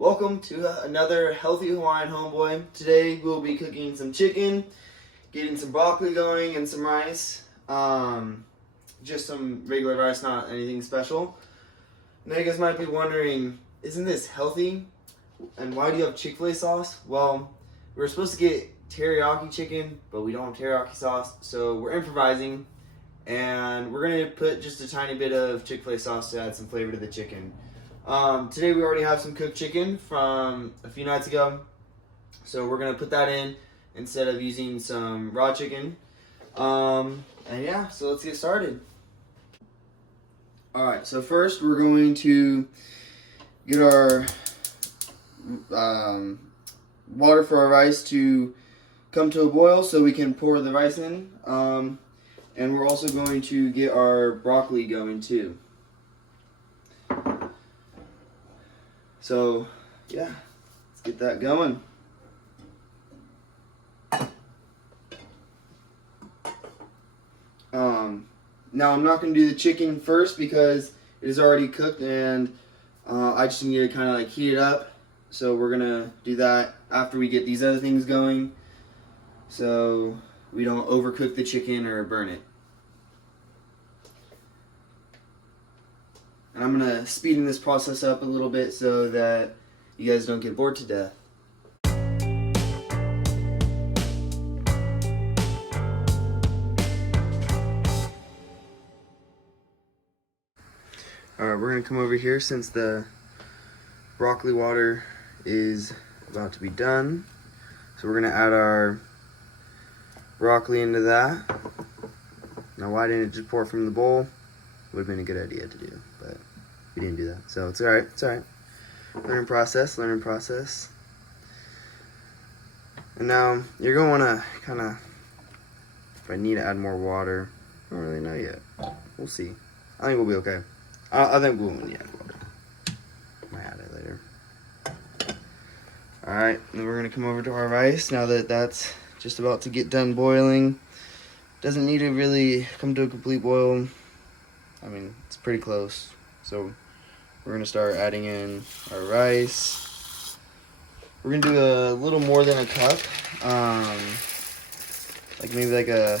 Welcome to another Healthy Hawaiian Homeboy. Today we'll be cooking some chicken, getting some broccoli going, and some rice. Just some regular rice, not anything special. Now you guys might be wondering, isn't this healthy? And why do you have Chick-fil-A sauce? Well, we were supposed to get teriyaki chicken, but we don't have teriyaki sauce, so we're improvising. And we're going to put just a tiny bit of Chick-fil-A sauce to add some flavor to the chicken. Today we already have some cooked chicken from a few nights ago, so we're going to put that in instead of using some raw chicken. And yeah, so let's get started. Alright, so first we're going to get our water for our rice to come to a boil so we can pour the rice in. And we're also going to get our broccoli going too. So, yeah, let's get that going. Now I'm not going to do the chicken first because it is already cooked and I just need to kind of like heat it up. So we're going to do that after we get these other things going so we don't overcook the chicken or burn it. And I'm going to speeding this process up a little bit so that you guys don't get bored to death. Alright, we're going to come over here since the broccoli water is about to be done. So we're going to add our broccoli into that. Now why didn't it just pour from the bowl? Would have been a good idea to do, but we didn't do that. So it's alright, it's alright. Learning process. And now you're going to want to kind of, if I need to add more water, I don't really know yet. We'll see. I think we'll be okay. I think we'll need to add water. Might add it later. Alright, then we're going to come over to our rice now that that's just about to get done boiling. Doesn't need to really come to a complete boil. I mean, it's pretty close. So we're going to start adding in our rice. We're going to do a little more than a cup. Like maybe like a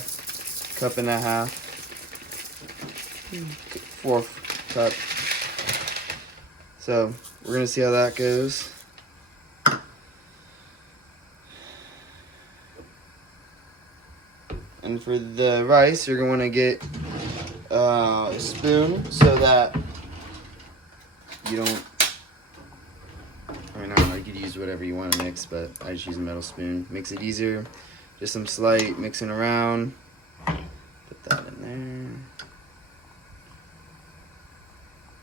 cup and a half. 4th cup. So we're going to see how that goes. And for the rice, you're going to get a spoon so that you don't, I don't know, you could use whatever you want to mix, but I just use a metal spoon. Makes it easier. Just some slight mixing around. Put that in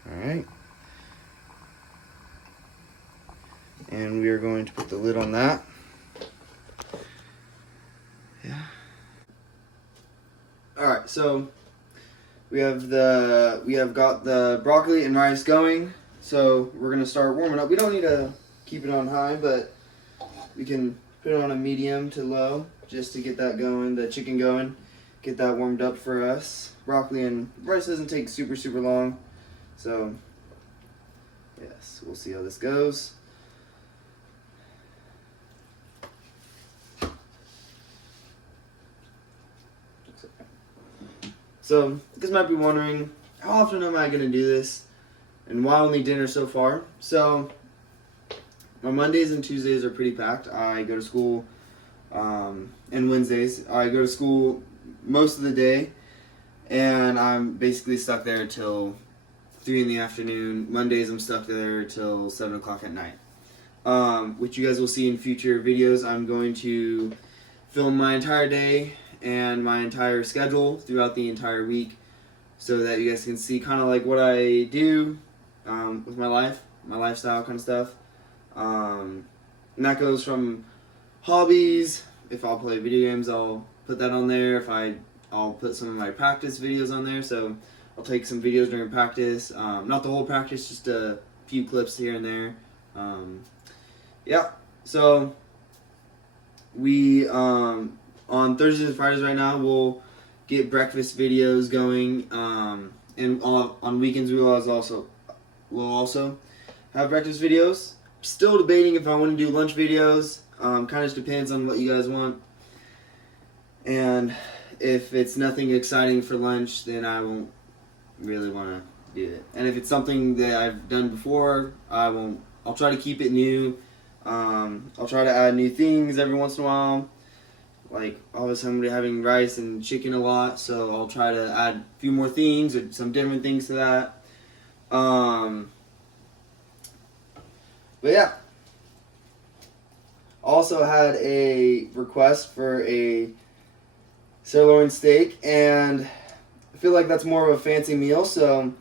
there. Alright. And we are going to put the lid on that. Yeah. Alright, so we have got the broccoli and rice going. So we're gonna start warming up. We don't need to keep it on high, but we can put it on a medium to low just to get that going, the chicken going, get that warmed up for us. Broccoli and rice doesn't take super long. So, yes, we'll see how this goes. So, you guys might be wondering, how often am I going to do this? And why only dinner so far? So, my Mondays and Tuesdays are pretty packed. I go to school, and Wednesdays. I go to school most of the day, and I'm basically stuck there till 3 in the afternoon. Mondays I'm stuck there till 7 o'clock at night. Which you guys will see in future videos. I'm going to film my entire day and my entire schedule throughout the entire week so that you guys can see kind of like what I do with my life, my lifestyle kind of stuff. And that goes from hobbies. If I'll play video games, I'll put that on there. I'll put some of my practice videos on there. So I'll take some videos during practice. Not the whole practice, just a few clips here and there. Yeah, so we, on Thursdays and Fridays right now, we'll get breakfast videos going. And on weekends, we'll also have breakfast videos. still debating if I want to do lunch videos. Kind of just depends on what you guys want. And if it's nothing exciting for lunch, then I won't really want to do it. And if it's something that I've done before, I won't. I'll try to keep it new. I'll try to add new things every once in a while. Like, all of a sudden we're having rice and chicken a lot, so I'll try to add a few more things or some different things to that. But yeah. Also had a request for a sirloin steak, and I feel like that's more of a fancy meal, so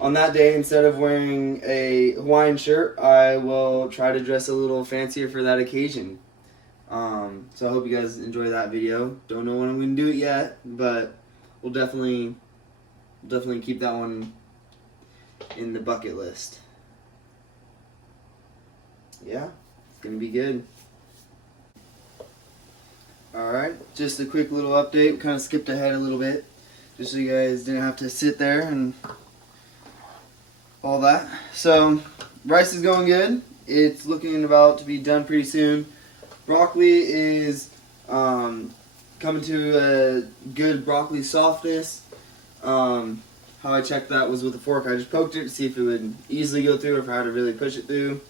on that day, instead of wearing a Hawaiian shirt, I will try to dress a little fancier for that occasion. So I hope you guys enjoy that video. Don't know when I'm going to do it yet, but we'll definitely keep that one in the bucket list. Yeah, it's going to be good. Alright, just a quick little update. We kind of skipped ahead a little bit, just so you guys didn't have to sit there and all that. So, rice is going good. It's looking about to be done pretty soon. Broccoli is coming to a good broccoli softness. How I checked that was with a fork. I just poked it to see if it would easily go through or if I had to really push it through.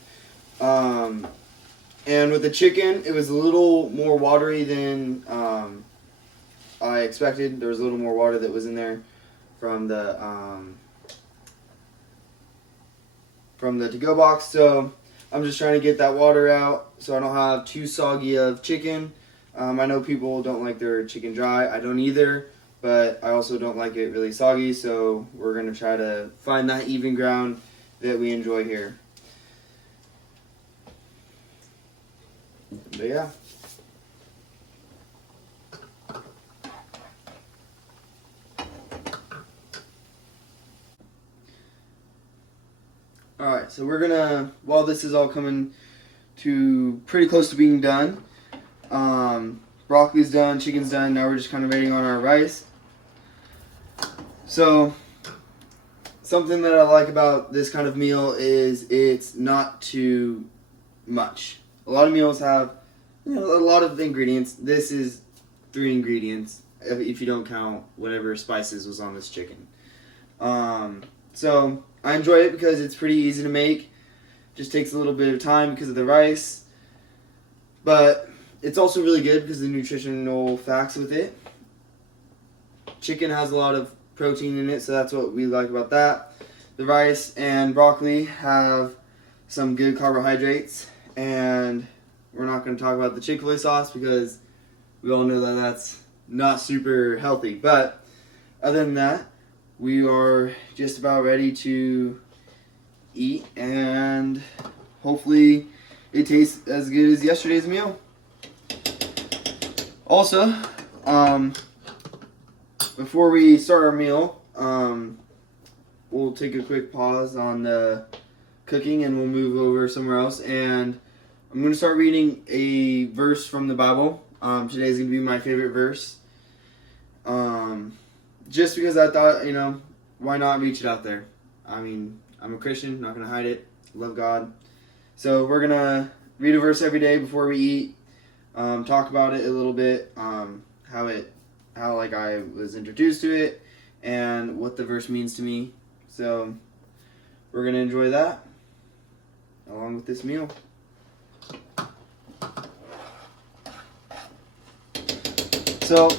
And with the chicken, it was a little more watery than I expected. There was a little more water that was in there from the to-go box. So I'm just trying to get that water out so I don't have too soggy of chicken. I know people don't like their chicken dry. I don't either, but I also don't like it really soggy. So we're going to try to find that even ground that we enjoy here. But yeah. Alright, so we're gonna, while this is all coming to pretty close to being done, broccoli's done, chicken's done, now we're just kind of waiting on our rice. So, something that I like about this kind of meal is it's not too much. A lot of meals have, a lot of ingredients. This is 3 ingredients, if you don't count whatever spices was on this chicken. So I enjoy it because it's pretty easy to make. Just takes a little bit of time because of the rice. But it's also really good because of the nutritional facts with it. Chicken has a lot of protein in it, so that's what we like about that. The rice and broccoli have some good carbohydrates. And we're not going to talk about the Chick-fil-A sauce because we all know that that's not super healthy. But other than that, we are just about ready to eat, and hopefully it tastes as good as yesterday's meal. Also, before we start our meal, we'll take a quick pause on the cooking and we'll move over somewhere else, and I'm going to start reading a verse from the Bible. Today's going to be my favorite verse. Just because I thought, why not reach it out there? I mean, I'm a Christian, not going to hide it. Love God. So we're going to read a verse every day before we eat. Talk about it a little bit, how I was introduced to it, and what the verse means to me. So we're going to enjoy that along with this meal. So,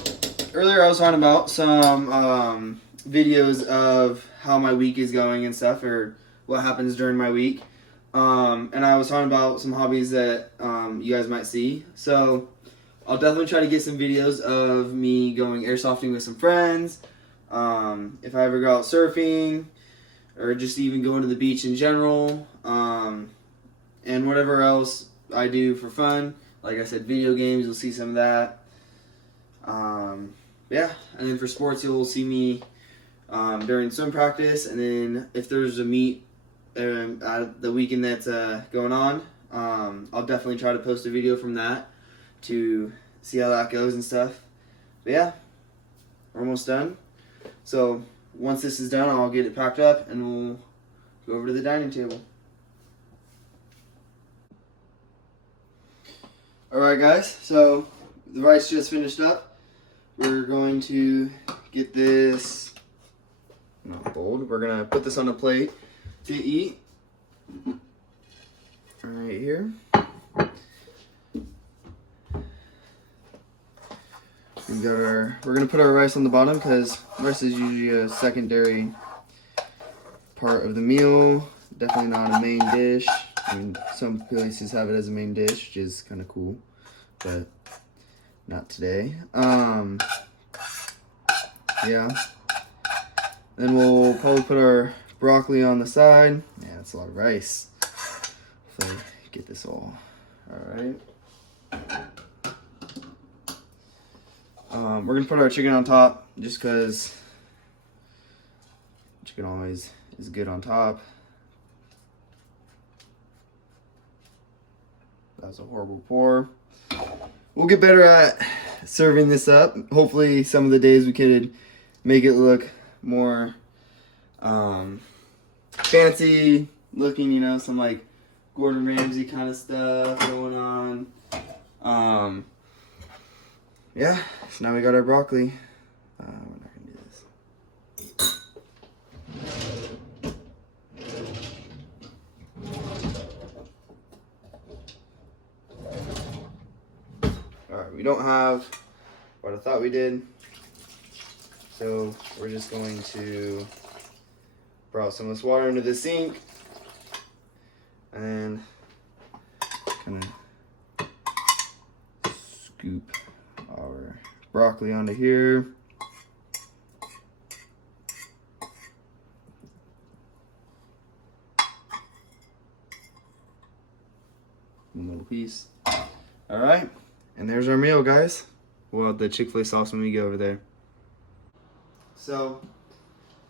earlier I was talking about some videos of how my week is going and stuff, or what happens during my week. And I was talking about some hobbies that you guys might see. So, I'll definitely try to get some videos of me going airsofting with some friends. If I ever go out surfing, or just even going to the beach in general. And whatever else I do for fun. Like I said, video games, you'll see some of that. Yeah, and then for sports, you'll see me during swim practice, and then if there's a meet the weekend that's going on, I'll definitely try to post a video from that to see how that goes and stuff. But yeah, we're almost done. So once this is done, I'll get it packed up, and we'll go over to the dining table. Alright guys, so the rice just finished up. We're going to get this, not bold, we're going to put this on a plate to eat. Right here. We're going to put our rice on the bottom because rice is usually a secondary part of the meal. Definitely not a main dish. I mean, some places have it as a main dish, which is kind of cool, but not today. Yeah. Then we'll probably put our broccoli on the side. Yeah, that's a lot of rice. So get this all right. We're gonna put our chicken on top just because chicken always is good on top. That was a horrible pour. We'll get better at serving this up. Hopefully some of the days we could make it look more fancy looking, you know, some like Gordon Ramsay kind of stuff going on. Yeah, so now we got our broccoli. We're not gonna do this. Alright, we don't have what I thought we did. So we're just going to pour some of this water into the sink and kind of scoop our broccoli onto here. One little piece. All right, and there's our meal, guys. We'll have the Chick-fil-A sauce when we go over there. So,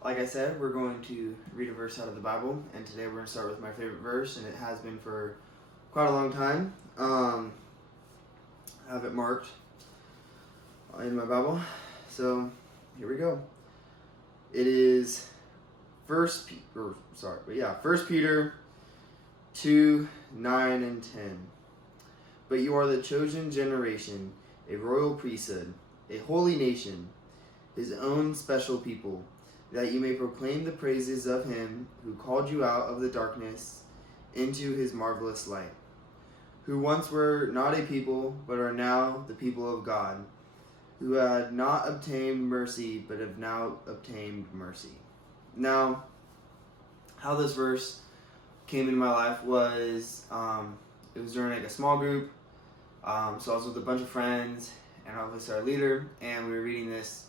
like I said, we're going to read a verse out of the Bible, and today we're going to start with my favorite verse, and it has been for quite a long time. I have it marked in my Bible. So here we go. It is 1 Peter 2, 9 and 10. But you are the chosen generation, a royal priesthood, a holy nation, his own special people, that you may proclaim the praises of him who called you out of the darkness into his marvelous light, who once were not a people, but are now the people of God, who had not obtained mercy, but have now obtained mercy. Now, how this verse came into my life was, it was during like a small group. So I was with a bunch of friends, and obviously our leader, and we were reading this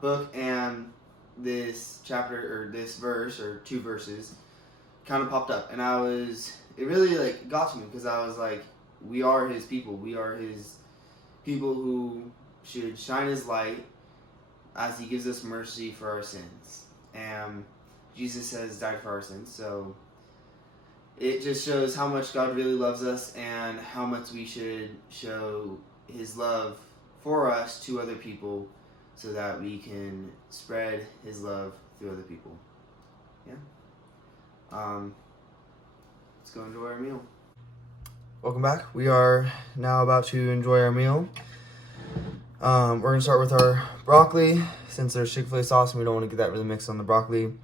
book, and this chapter, or this verse, or two verses, kind of popped up, and it really like got to me, because I was like, we are his people. We are his people who should shine his light as he gives us mercy for our sins. And Jesus has died for our sins, so it just shows how much God really loves us and how much we should show his love for us to other people so that we can spread his love through other people. Yeah. Let's go enjoy our meal. Welcome back. We are now about to enjoy our meal. We're going to start with our broccoli, since there's Chick-fil-A sauce and we don't want to get that really mixed on the broccoli.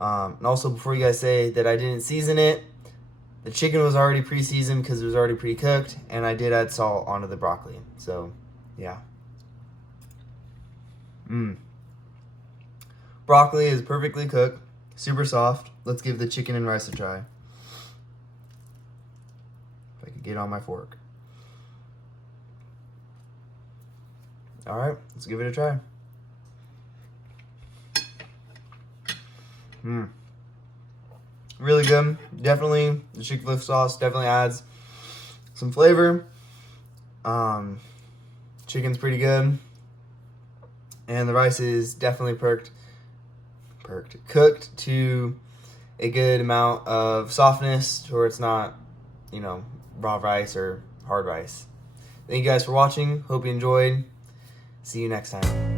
And also, before you guys say that I didn't season it, the chicken was already pre-seasoned because it was already pre-cooked, and I did add salt onto the broccoli. So, yeah. Broccoli is perfectly cooked, super soft. Let's give the chicken and rice a try. If I could get on my fork. All right, let's give it a try. Really good. Definitely, the Chick-fil-A sauce definitely adds some flavor. Chicken's pretty good. And the rice is definitely cooked to a good amount of softness, to where it's not, raw rice or hard rice. Thank you guys for watching. Hope you enjoyed. See you next time.